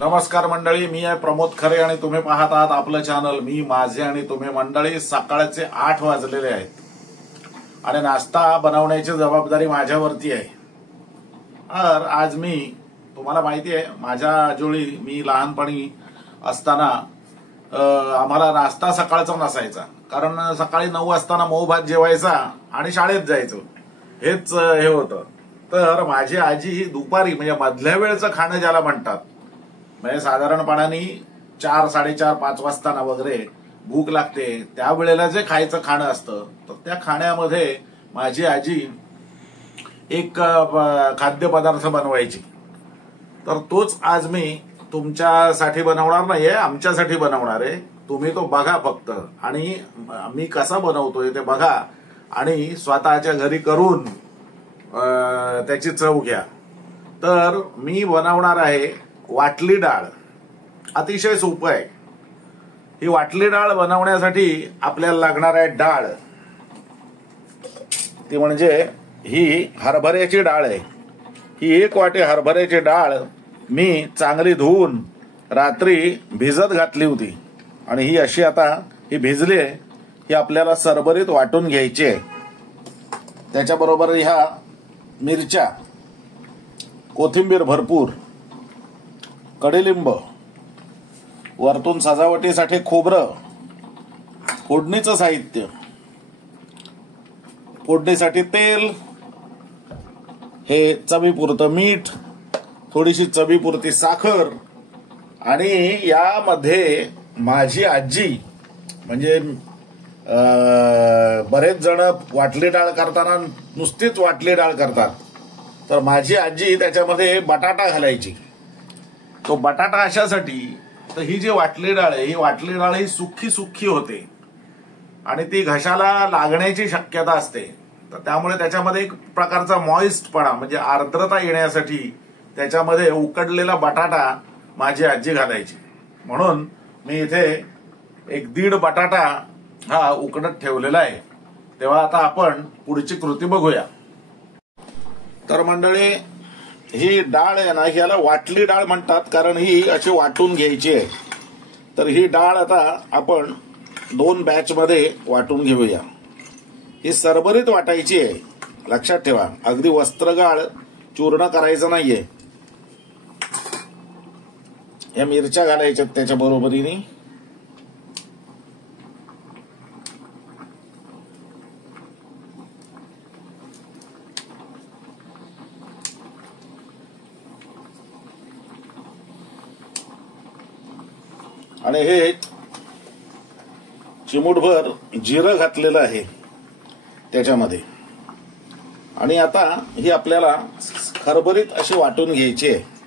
नमस्कार मंडळी, मी आहे प्रमोद खरे आणि तुम्ही पाहत आहात आपलं चॅनल मी माझे आणि तुम्ही. मंडळी, सकाळचे 8 वाजलेले आहेत आणि नाश्ता बनवण्याची जबाबदारी माझ्यावरती आहे. आज मी तुम्हाला माहिती आहे, माझ्या आजोळी मी लहानपणी असताना आम्हाला नाश्ता सकाळचा नसायचा, कारण सकाळी 9 वाजता मऊ भात जेवायचा आणि शाळेत जायचं, हेच हे होतं. तर माझी आजी ही दुपारी म्हणजे मधल्या वेळचं खाणं ज्याला म्हणतात, म्हणजे साधारणपणाने 4, 4:30, 5 वाजता वगैरे भूक लागते, त्यावेळेला जे खायचं खाणं असतं, तर त्या खाण्यामध्ये माझी आजी एक खाद्यपदार्थ बनवायची. तर तोच आज मी तुमच्यासाठी बनवणार नाहीये, आमच्यासाठी बनवणार आहे. तुम्ही तो बघा फक्त, आणि मी कसा बनवतोय ते बघा आणि स्वतःच्या घरी करून त्याची चव घ्या. तर मी बनवणार आहे वाटली डाळ. अतिशय सोपं आहे. ही वाटली डाळ बनवण्यासाठी आपल्याला लागणार आहे डाळ, ती म्हणजे ही हरभऱ्याची डाळ आहे. ही 1 वाटी हरभऱ्याची डाळ मी चांगली धुवून रात्री भिजत घातली होती आणि ही अशी आता ही भिजली आहे. ही आपल्याला सरभरीत वाटून घ्यायची आहे. त्याच्याबरोबर ह्या मिरच्या, कोथिंबीर भरपूर, कडीलिंब, वरतून सजावटीसाठी खोबरं, फोडणीचं साहित्य, फोडणीसाठी तेल, हे चवीपुरतं मीठ, थोडीशी चवीपुरती साखर, आणि यामध्ये माझी आजी म्हणजे बरेच जण वाटली डाळ करताना नुसतीच वाटली डाळ करतात, तर माझी आजी त्याच्यामध्ये बटाटा घालायची. तो बटाटा अशासाठी, तर ही जी वाटली डाळ आहे, ही वाटली डाळ ही सुखी होते आणि ती घशाला लागण्याची शक्यता असते. तर त्यामुळे त्याच्यामध्ये एक प्रकारचा मॉइस्टपणा म्हणजे आर्द्रता येण्यासाठी त्याच्यामध्ये उकडलेला बटाटा माझी आजी घालायची. म्हणून मी इथे 1.5 बटाटा हा उकडत ठेवलेला आहे. तेव्हा आता आपण पुढची कृती बघूया. तर मंडळी, ही डाळ आहे ना, ह्याला वाटली डाळ म्हणतात, कारण ही अशी वाटून घ्यायची आहे. तर ही डाळ आता आपण 2 बॅच मध्ये वाटून घेऊया. ही सरभरीत वाटायची आहे, लक्षात ठेवा. अगदी वस्त्रगाळ चूर्ण करायचं नाहीये. या मिरच्या घालायच्या त्याच्या बरोबरीने. आणि हे चिमूटभर जिरं घातलेलं आहे त्याच्यामध्ये. आणि आता ही आपल्याला खरबरीत अशी वाटून घ्यायची आहे.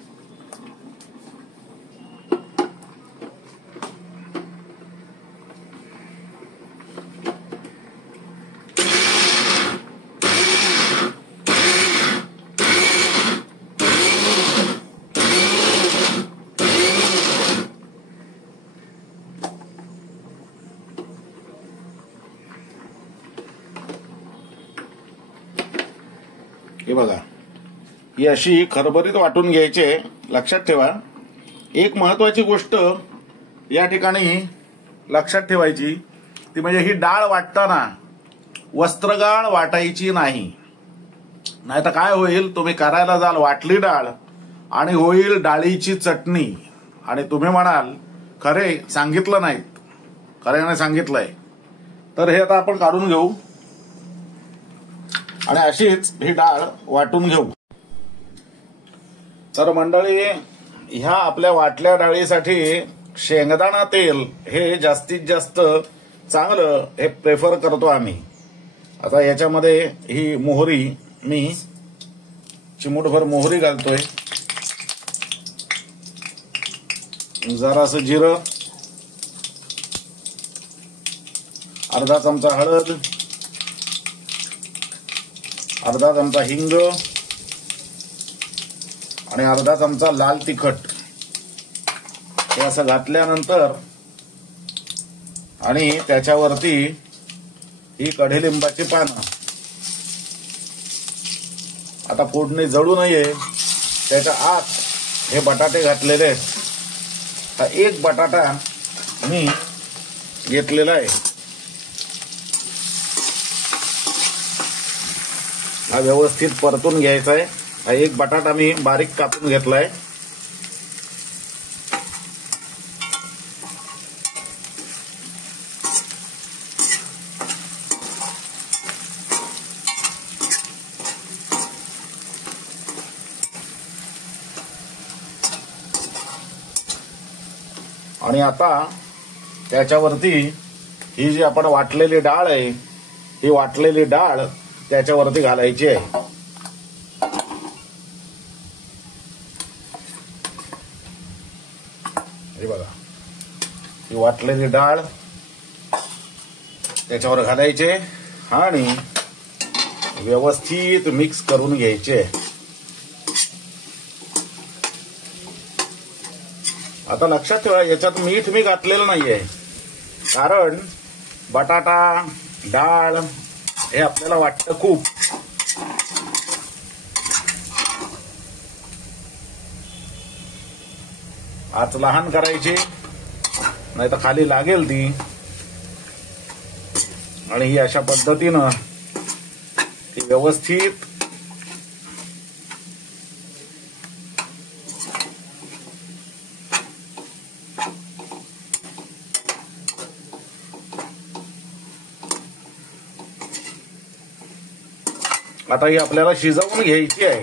हे बघा, ही अशी खरबरीत वाटून घ्यायची. लक्षात ठेवा, एक महत्वाची गोष्ट या ठिकाणी लक्षात ठेवायची, ती म्हणजे ही डाळ वाटताना वस्त्रगाळ वाटायची नाही. नाहीतर काय होईल, तुम्ही करायला जाल वाटली डाळ आणि होईल डाळीची चटणी, आणि तुम्ही म्हणाल खरे सांगितलं नाहीत, खऱ्याने सांगितलंय. तर हे आता आपण काढून घेऊ आणि अशीच ही डाळ वाटून घेऊ. तर मंडळी, ह्या आपल्या वाटल्या डाळीसाठी शेंगदाणा तेल हे जास्तीत जास्त चांगलं हे प्रेफर करतो आम्ही. आता याच्यामध्ये ही मोहरी, मी चिमूटभर मोहरी घालतोय, जरासं जिरं, अर्धा चमचा हळद, अर्धा चमचा हिंग आणि अर्धा चमचा लाल तिखट. हे असं घातल्यानंतर आणि त्याच्यावरती ही कडीलिंबाची पानं. आता फोडणी जळू नये त्याच्या आत हे बटाटे घातलेले आहेत. हा एक बटाटा मी घेतलेला आहे, हा व्यवस्थित परतून घ्यायचा आहे। हा एक बटाटा मी बारीक कापून घेतलाय। आणि आता त्याच्यावरती ही जी आपण वाटलेली डाळ आहे, ही वाटलेली डाळ त्याच्यावरती घालायची आहे। हे बघा, ही वाटलेली डाळ त्याच्यावर घालायचे आणि व्यवस्थित मिक्स करून घ्यायचे। आता लक्षात ठेवा, याच्यात मीठ मी घातलेलं नाहीये, कारण बटाटा डाळ हे आपल्याला वाटतं खूप। आच लहान करायची, नाही तर खाली लागेल ती। आणि ही अशा पद्धतीनं ती व्यवस्थित आता ही आपल्याला शिजवून घ्यायची आहे।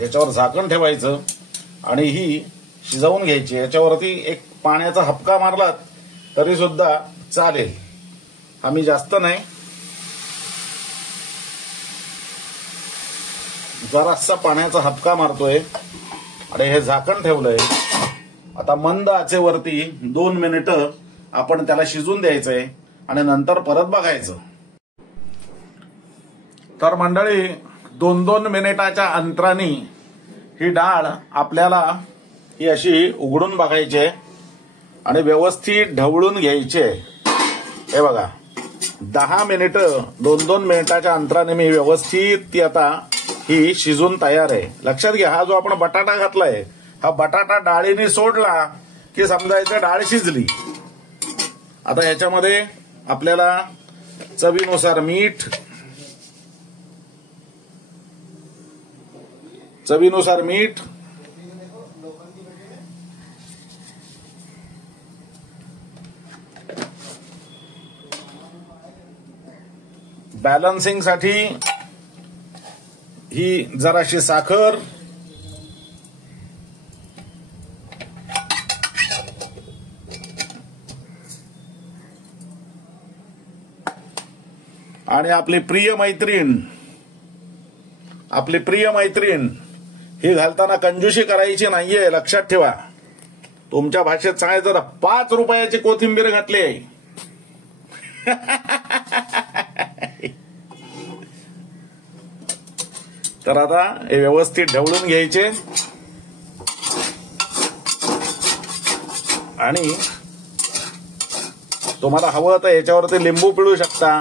याच्यावर झाकण ठेवायचं आणि ही शिजवून घ्यायची। याच्यावरती एक पाण्याचा हपका मारलात तरी सुद्धा चालेल, आम्ही जास्त नाही, जरासा पाण्याचा हपका मारतोय आणि हे झाकण ठेवलंय। आता मंद आचेवरती 2 मिनिटं आपण त्याला शिजून द्यायचंय आणि नंतर परत बघायचं। तर मंडळी, 2-2 मिनिटाच्या अंतराने ही डाळ आपल्याला ही अशी उघडून बघायची आणि व्यवस्थित ढवळून घ्यायची। हे बघा, 10 मिनिटं 2-2 मिनिटाच्या अंतराने मी व्यवस्थित ती आता ही शिजून तयार आहे। लक्षात घ्या, हा जो आपण बटाटा घातलाय, हा बटाटा डाळीने सोडला की समजायचं डाळ शिजली। आता याच्यामध्ये आपल्याला चवीनुसार मीठ, बॅलन्सिंग साठी ही जराशी साखर, आणि आपली प्रिय मैत्रीण ही घालताना कंजूशी करायची नाहीये, लक्षात ठेवा। तुमच्या भाषेत सांगायचं तर 5 रुपयाची कोथिंबीर घातली आहे। तर आता हे व्यवस्थित ढवळून घ्यायचे आणि तुम्हाला हवं तर याच्यावरती लिंबू पिळू शकता,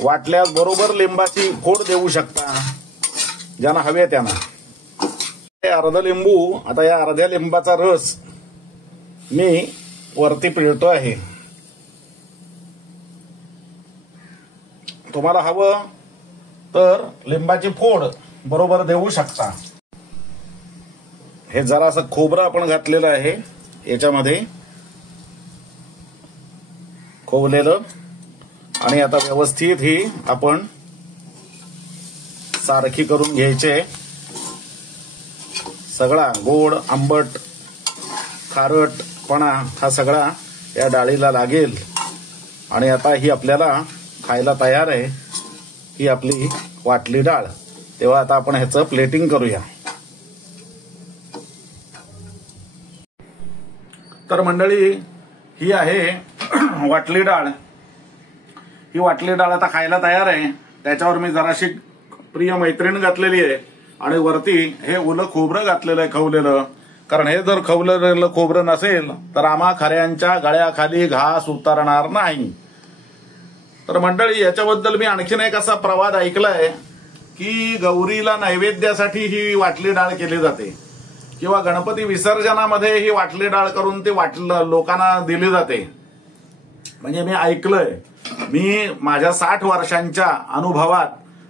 वाटल्यास बरोबर लिंबाची फोड देऊ शकता, ज्यांना हवे त्यांना। अर्धा लिंबू, आता या अर्ध्या लिंबाचा रस मी वरती पिळतो आहे। तुम्हाला हवं तर लिंबाची फोड बरोबर देऊ शकता। हे जरासं खोबरं आपण घातलेलं आहे याच्यामध्ये, खोवलेलं, आणि आता व्यवस्थित ही आपण सारखी करून घ्यायचे। सगळा गोड, आंबट, खारटपणा हा सगळा या डाळीला लागेल आणि आता ही आपल्याला खायला तयार आहे, ही आपली वाटली डाळ। तेव्हा आता आपण ह्याचं प्लेटिंग करूया। तर मंडळी, ही आहे वाटली डाळ। ही वाटली डाळ आता खायला तयार आहे। त्याच्यावर मी जराशी प्रिय मैत्रीण घातलेली आहे आणि वरती हे ओलं खोबरं घातलेलं आहे, खवलेलं। कारण हे जर खवलेलं खोबरं नसेल तर आम्हा खऱ्यांच्या गळ्याखाली घास उतरणार नाही। तर मंडळी, याच्याबद्दल मी आणखीन एक असा प्रवाद ऐकलाय की गौरीला नैवेद्यासाठी ही वाटली डाळ केली जाते किंवा गणपती विसर्जनामध्ये ही वाटली डाळ करून ती लोकांना दिली जाते. म्हणजे मी ऐकलंय. मी माझ्या 60 वर्षांच्या अनुभवात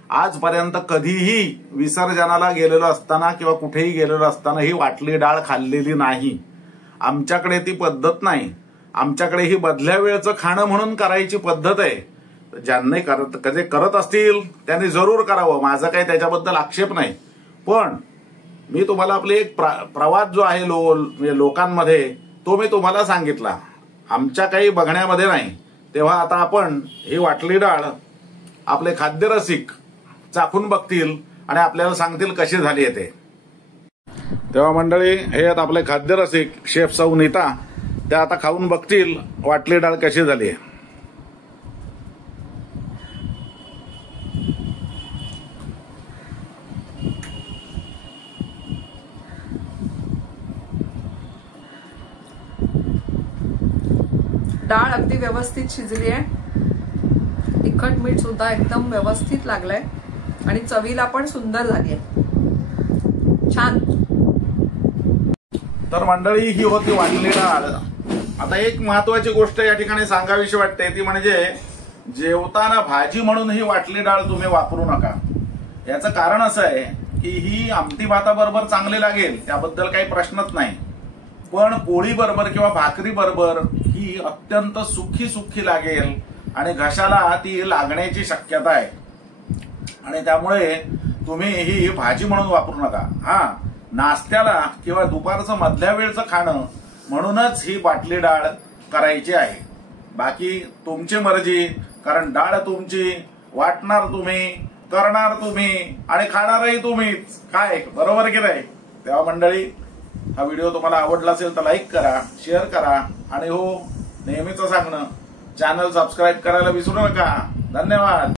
आजपर्यंत कधीही विसर्जनाला गेलेलो असताना किंवा कुठेही गेलेलो असताना ही वाटली डाळ खाल्लेली नाही. आमच्याकडे ती पद्धत नाही. आमच्याकडे ही बदल्या वेळचं खाणं म्हणून करायची पद्धत आहे. ज्यांनी कधी करत असतील त्यांनी जरूर करावं, माझा काही त्याच्याबद्दल आक्षेप नाही. पण मी तुम्हाला आपले एक प्रवाद जो आहे लोकांमध्ये तो मी तुम्हाला सांगितला, आमच्या काही बघण्यामध्ये नाही. तेव्हा आता आपण ही वाटली डाळ आपले खाद्यरसिक चाखून बघतील आणि आपल्याला सांगतील कशी झाली आहे ते. तेव्हा मंडळी, हे आहेत आपले खाद्यरसिक शेफ सौ नीता. त्या आता खाऊन बघतील वाटली डाळ कशी झाली आहे. डाळ अगदी व्यवस्थित शिजली आहे. तिखट मीठ सुद्धा एकदम व्यवस्थित लागलंय आणि चवीला पण सुंदर झाली आहे. छान. तर मंडळी, ही होती वाटली डाळ. आता एक महत्वाची गोष्ट या ठिकाणी सांगावीशी वाटते, ती म्हणजे जेवताना भाजी म्हणून ही वाटली डाळ तुम्ही वापरू नका. याचं कारण असं आहे की ही आमटी भाताबरोबर चांगली लागेल, त्याबद्दल काही प्रश्नच नाही. पण पोळी बरोबर किंवा भाकरी बरोबर ही अत्यंत सुखी लागेल आणि घशाला ती लागण्याची शक्यता आहे. आणि त्यामुळे तुम्ही ही भाजी म्हणून वापरू नका. हा, नाश्त्याला किंवा दुपारचं मधल्या वेळचं खाणं म्हणूनच ही वाटली डाळ करायची आहे. बाकी तुमची मर्जी, कारण डाळ तुमची, वाटणार तुम्ही, करणार तुम्ही आणि खाणारही तुम्हीच. काय बरोबर की नाही? तेव्हा मंडळी, हा व्हिडिओ तुम्हाला आवडला असेल तर लाईक करा, शेअर करा आणि हो, नेहमीच सांगणं, चॅनल सबस्क्राईब करायला विसरू नका. धन्यवाद.